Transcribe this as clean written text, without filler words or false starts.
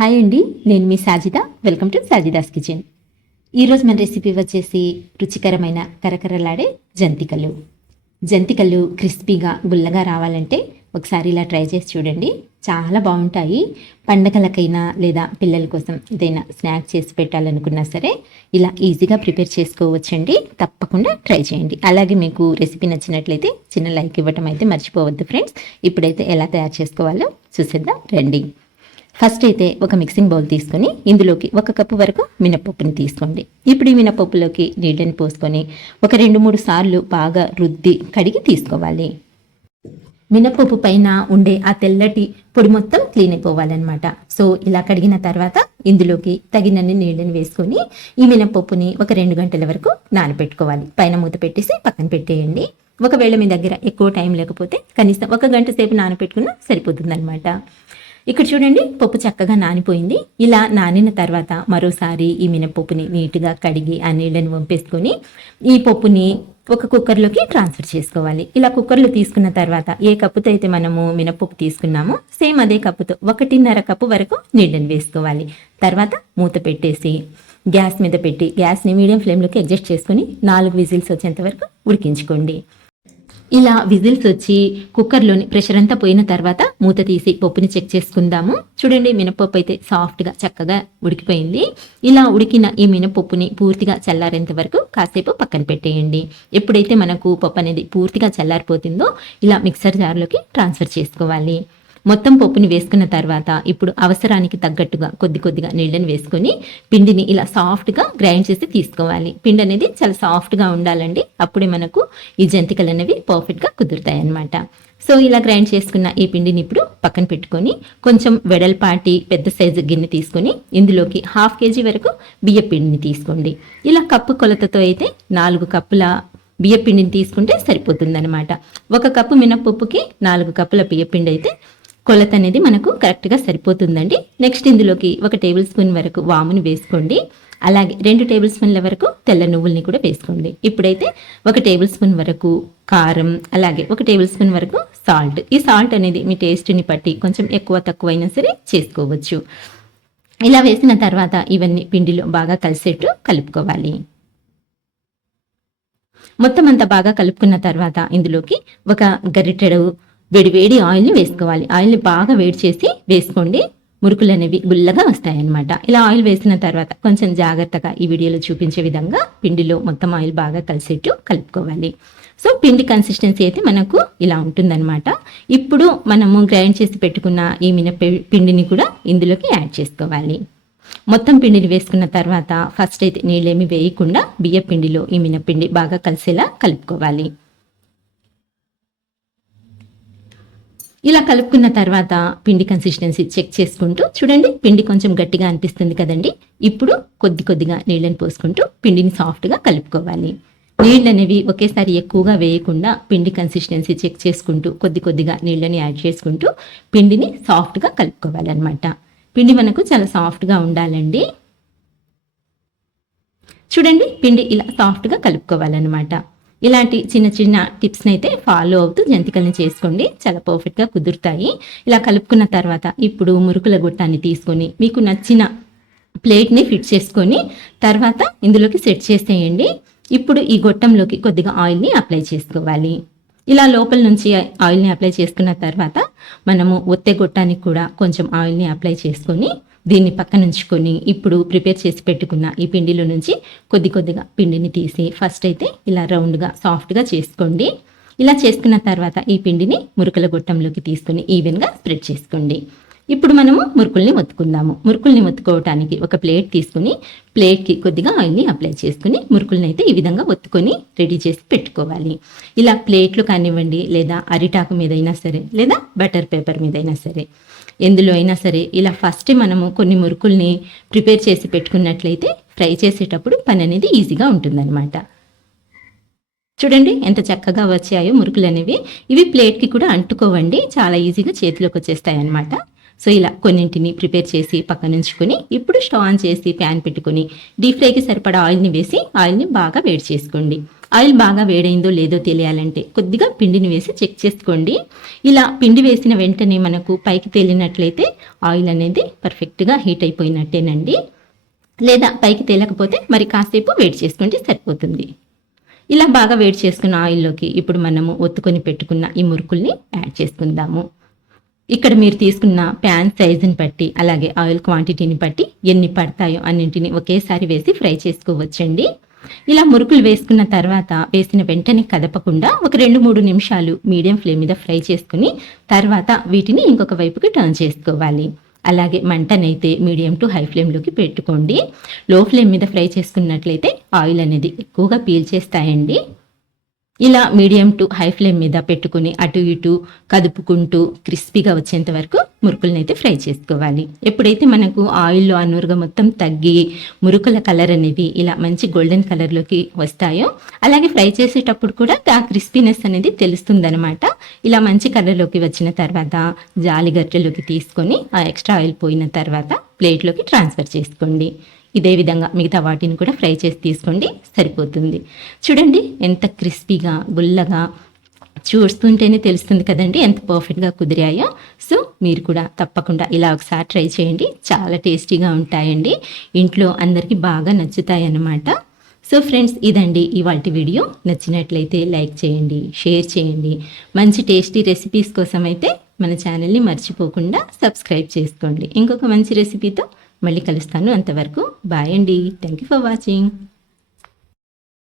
Hi అండి, నేను మీ Sajida. Welcome to Sajida's kitchen. ఈరోజు మన రెసిపీ వచ్చేసి రుచికరమైన కరకరలాడే జంతికలు. జంతికలు క్రిస్పీగా గుల్లగా రావాలంటే ఒకసారి ఇలా ట్రై చేసి చూడండి, చాలా బాగుంటాయి. పండగలకైనా లేదా పిల్లల కోసం ఏదైనా స్నాక్ చేసి పెట్టాలనుకున్నా సరే ఇలా ఈజీగా ప్రిపేర్ చేసుకోవచ్చండి. తప్పకుండా ట్రై చేయండి. అలాగే మీకు రెసిపీ నచ్చినట్లయితే చిన్న లైక్ ఇవ్వటం అయితే మర్చిపోవద్దు ఫ్రెండ్స్. ఇప్పుడైతే ఎలా తయారు చేసుకోవాలో చూసేద్దాం రండి. ఫస్ట్ అయితే ఒక మిక్సింగ్ బౌల్ తీసుకొని ఇందులోకి 1 కప్పు వరకు మినపప్పుని తీసుకోండి. ఇప్పుడు ఈ మినపప్పులోకి నీళ్ళని పోసుకొని ఒక 2-3 సార్లు బాగా రుద్ది కడిగి తీసుకోవాలి. మినపప్పు పైన ఉండే ఆ తెల్లటి పొడి మొత్తం క్లీన్ అయిపోవాలన్నమాట. సో ఇలా కడిగిన తర్వాత ఇందులోకి తగినన్ని నీళ్ళని వేసుకొని ఈ మినపప్పుని ఒక 2 గంటల వరకు నానబెట్టుకోవాలి. పైన మూత పెట్టేసి పక్కన పెట్టేయండి. ఒకవేళ మీ దగ్గర ఎక్కువ టైం లేకపోతే కనీసం 1 గంట సేపు నానబెట్టుకున్నా సరిపోతుందన్నమాట. ఇక్కడ చూడండి, పప్పు చక్కగా నానిపోయింది. ఇలా నానిన తర్వాత మరోసారి ఈ మినపప్పుని నీట్గా కడిగి ఆ నీళ్ళని వంపేసుకొని ఈ పప్పుని ఒక కుక్కర్లోకి ట్రాన్స్ఫర్ చేసుకోవాలి. ఇలా కుక్కర్లో తీసుకున్న తర్వాత ఏ కప్పుతో అయితే మనము మినపప్పు తీసుకున్నామో సేమ్ అదే కప్పుతో 1.5 కప్పు వరకు నీళ్ళని వేసుకోవాలి. తర్వాత మూత పెట్టేసి గ్యాస్ మీద పెట్టి గ్యాస్ని మీడియం ఫ్లేమ్లోకి అడ్జస్ట్ చేసుకొని 4 విజిల్స్ వచ్చేంత వరకు ఉడికించుకోండి. ఇలా విజిల్స్ వచ్చి కుక్కర్లోని ప్రెషర్ అంతా పోయిన తర్వాత మూత తీసి పప్పుని చెక్ చేసుకుందాము. చూడండి, మినపప్పు అయితే సాఫ్ట్గా చక్కగా ఉడికిపోయింది. ఇలా ఉడికిన ఈ మినపప్పుని పూర్తిగా చల్లారేంత వరకు కాసేపు పక్కన పెట్టేయండి. ఎప్పుడైతే మనకు పప్పు అనేది పూర్తిగా చల్లారిపోతుందో ఇలా మిక్సర్ జార్లోకి ట్రాన్స్ఫర్ చేసుకోవాలి. మొత్తం పప్పుని వేసుకున్న తర్వాత ఇప్పుడు అవసరానికి తగ్గట్టుగా కొద్దిగా నీళ్ళని వేసుకొని పిండిని ఇలా సాఫ్ట్గా గ్రైండ్ చేసి తీసుకోవాలి. పిండి అనేది చాలా సాఫ్ట్గా ఉండాలండి, అప్పుడే మనకు ఈ జంతికలు అనేవి పర్ఫెక్ట్గా కుదురుతాయి అన్నమాట. సో ఇలా గ్రైండ్ చేసుకున్న ఈ పిండిని ఇప్పుడు పక్కన పెట్టుకొని కొంచెం వెడల్పాటి పెద్ద సైజు గిన్నె తీసుకొని ఇందులోకి 1/2 కేజీ వరకు బియ్య పిండిని తీసుకోండి. ఇలా కప్పు కొలతతో అయితే 4 కప్పుల బియ్య పిండిని తీసుకుంటే సరిపోతుందన్నమాట. 1 కప్పు మినపప్పుకి 4 కప్పుల బియ్య పిండి అయితే కొలత అనేది మనకు కరెక్ట్గా సరిపోతుందండి. నెక్స్ట్ ఇందులోకి 1 టేబుల్ స్పూన్ వరకు వాముని వేసుకోండి. అలాగే 2 టేబుల్ స్పూన్ల వరకు తెల్ల నువ్వుల్ని కూడా వేసుకోండి. ఇప్పుడైతే 1 టేబుల్ స్పూన్ వరకు కారం, అలాగే 1 టేబుల్ స్పూన్ వరకు సాల్ట్. ఈ సాల్ట్ అనేది మీ టేస్ట్ని బట్టి కొంచెం ఎక్కువ తక్కువ అయినా సరే చేసుకోవచ్చు. ఇలా వేసిన తర్వాత ఇవన్నీ పిండిలో బాగా కలిసేట్టు కలుపుకోవాలి. మొత్తం అంతా బాగా కలుపుకున్న తర్వాత ఇందులోకి 1 గరిటెడు వేడి ఆయిల్ని వేసుకోవాలి. ఆయిల్ని బాగా వేడి చేసి వేసుకోండి, మురుకులు అనేవి గుల్లగా వస్తాయన్నమాట. ఇలా ఆయిల్ వేసిన తర్వాత కొంచెం జాగ్రత్తగా ఈ వీడియోలో చూపించే విధంగా పిండిలో మొత్తం ఆయిల్ బాగా కలిసేట్టు కలుపుకోవాలి. సో పిండి కన్సిస్టెన్సీ అయితే మనకు ఇలా ఉంటుందన్నమాట. ఇప్పుడు మనము గ్రైండ్ చేసి పెట్టుకున్న ఈ పిండిని కూడా ఇందులోకి యాడ్ చేసుకోవాలి. మొత్తం పిండిని వేసుకున్న తర్వాత ఫస్ట్ అయితే నీళ్ళేమి వేయకుండా బియ్య పిండిలో ఈ మినపిండి బాగా కలిసేలా కలుపుకోవాలి. ఇలా కలుపుకున్న తర్వాత పిండి కన్సిస్టెన్సీ చెక్ చేసుకుంటూ చూడండి, పిండి కొంచెం గట్టిగా అనిపిస్తుంది కదండి. ఇప్పుడు కొద్దిగా నీళ్ళని పోసుకుంటూ పిండిని సాఫ్ట్గా కలుపుకోవాలి. నీళ్ళు అనేవి ఒకేసారి ఎక్కువగా వేయకుండా పిండి కన్సిస్టెన్సీ చెక్ చేసుకుంటూ కొద్దిగా నీళ్ళని యాడ్ చేసుకుంటూ పిండిని సాఫ్ట్గా కలుపుకోవాలన్నమాట. పిండి మనకు చాలా సాఫ్ట్గా ఉండాలండి. చూడండి, పిండి ఇలా సాఫ్ట్గా కలుపుకోవాలన్నమాట. ఇలాంటి చిన్న టిప్స్ని అయితే ఫాలో అవుతూ జంతికల్ని చేసుకోండి, చాలా పర్ఫెక్ట్గా కుదురుతాయి. ఇలా కలుపుకున్న తర్వాత ఇప్పుడు మురుకుల గొట్టాన్ని తీసుకొని మీకు నచ్చిన ప్లేట్ని ఫిట్ చేసుకొని తర్వాత ఇందులోకి సెట్ చేసేయండి. ఇప్పుడు ఈ గొట్టంలోకి కొద్దిగా ఆయిల్ని అప్లై చేసుకోవాలి. ఇలా లోపల నుంచి ఆయిల్ని అప్లై చేసుకున్న తర్వాత మనము ఒత్తే గొట్టానికి కూడా కొంచెం ఆయిల్ని అప్లై చేసుకొని దీన్ని పక్కన ఉంచుకొని ఇప్పుడు ప్రిపేర్ చేసి పెట్టుకున్న ఈ పిండిలో నుంచి కొద్దిగా పిండిని తీసి ఫస్ట్ అయితే ఇలా రౌండ్గా సాఫ్ట్గా చేసుకోండి. ఇలా చేసుకున్న తర్వాత ఈ పిండిని మురుకుల గొట్టంలోకి తీసుకొని ఈవెన్గా స్ప్రెడ్ చేసుకోండి. ఇప్పుడు మనము మురుకుల్ని ఒత్తుకుందాము. మురుకుల్ని ఒత్తుకోవటానికి ఒక ప్లేట్ తీసుకుని ప్లేట్కి కొద్దిగా ఆయిల్ని అప్లై చేసుకుని మురుకుల్ని అయితే ఈ విధంగా ఒత్తుకొని రెడీ చేసి పెట్టుకోవాలి. ఇలా ప్లేట్లు కానివ్వండి, లేదా అరిటాకు మీదైనా సరే, లేదా బటర్ పేపర్ మీదైనా సరే, ఎందులో అయినా సరే ఇలా ఫస్ట్ మనము కొన్ని మురుకుల్ని ప్రిపేర్ చేసి పెట్టుకున్నట్లయితే ఫ్రై చేసేటప్పుడు పని అనేది ఈజీగా ఉంటుందన్నమాట. చూడండి ఎంత చక్కగా వచ్చాయో మురుకులు అనేవి. ఇవి ప్లేట్కి కూడా అంటుకోవండి, చాలా ఈజీగా చేతిలోకి వచ్చేస్తాయి అన్నమాట. సో ఇలా కొన్నింటిని ప్రిపేర్ చేసి పక్కన ఉంచుకొని ఇప్పుడు స్టవ్ ఆన్ చేసి ప్యాన్ పెట్టుకొని డీప్ ఫ్రైకి సరిపడా ఆయిల్ని వేసి ఆయిల్ని బాగా వేడి చేసుకోండి. ఆయిల్ బాగా వేడైందో లేదో తెలియాలంటే కొద్దిగా పిండిని వేసి చెక్ చేసుకోండి. ఇలా పిండి వేసిన వెంటనే మనకు పైకి తేలినట్లయితే ఆయిల్ అనేది పర్ఫెక్ట్గా హీట్ అయిపోయినట్టేనండి. లేదా పైకి తేలకపోతే మరి కాసేపు వేడి చేసుకుంటే సరిపోతుంది. ఇలా బాగా వేడి చేసుకున్న ఆయిల్లోకి ఇప్పుడు మనము ఒత్తుకొని పెట్టుకున్న ఈ మురుకుల్ని యాడ్ చేసుకుందాము. ఇక్కడ మీరు తీసుకున్న ప్యాన్ సైజుని బట్టి అలాగే ఆయిల్ క్వాంటిటీని బట్టి ఎన్ని పడతాయో అన్నింటిని ఒకేసారి వేసి ఫ్రై చేసుకోవచ్చండి. ఇలా మురుకులు వేసుకున్న తర్వాత వేసిన వెంటనే కదపకుండా ఒక 2-3 నిమిషాలు మీడియం ఫ్లేమ్ మీద ఫ్రై చేసుకుని తర్వాత వీటిని ఇంకొక వైపుకి టర్న్ చేసుకోవాలి. అలాగే మంటనైతే మీడియం టు హై ఫ్లేమ్లోకి పెట్టుకోండి. లో ఫ్లేమ్ మీద ఫ్రై చేసుకున్నట్లయితే ఆయిల్ అనేది ఎక్కువగా పీల్చేస్తాయండి. ఇలా మీడియం టు హై ఫ్లేమ్ మీద పెట్టుకుని అటు ఇటు కదుపుకుంటూ క్రిస్పీగా వచ్చేంత వరకు మురుకులను అయితే ఫ్రై చేసుకోవాలి. ఎప్పుడైతే మనకు ఆయిల్లో ఆ నురుగ మొత్తం తగ్గి మురుకుల కలర్ అనేవి ఇలా మంచి గోల్డెన్ కలర్లోకి వస్తాయో అలాగే ఫ్రై చేసేటప్పుడు కూడా ఆ క్రిస్పీనెస్ అనేది తెలుస్తుందనమాట. ఇలా మంచి కలర్లోకి వచ్చిన తర్వాత జాలి గరిటెలోకి తీసుకొని ఆ ఎక్స్ట్రా ఆయిల్ పోయిన తర్వాత ప్లేట్లోకి ట్రాన్స్ఫర్ చేసుకోండి. ఇదే విధంగా మిగతా వాటిని కూడా ఫ్రై చేసి తీసుకోండి, సరిపోతుంది. చూడండి ఎంత క్రిస్పీగా గుల్లగా చూస్తుంటేనే తెలుస్తుంది కదండి ఎంత పర్ఫెక్ట్గా కుదిరాయో. సో మీరు కూడా తప్పకుండా ఇలా ఒకసారి ట్రై చేయండి, చాలా టేస్టీగా ఉంటాయండి, ఇంట్లో అందరికీ బాగా నచ్చుతాయి అన్నమాట. సో ఫ్రెండ్స్, ఇదండి ఇవాల్టి వీడియో. నచ్చినట్లయితే లైక్ చేయండి, షేర్ చేయండి. మంచి టేస్టీ రెసిపీస్ కోసం అయితే మన ఛానల్ని మర్చిపోకుండా సబ్స్క్రైబ్ చేసుకోండి. ఇంకొక మంచి రెసిపీతో మళ్ళీ కలుస్తాను. అంతవరకు బాయ్ అండి. Thank you for watching.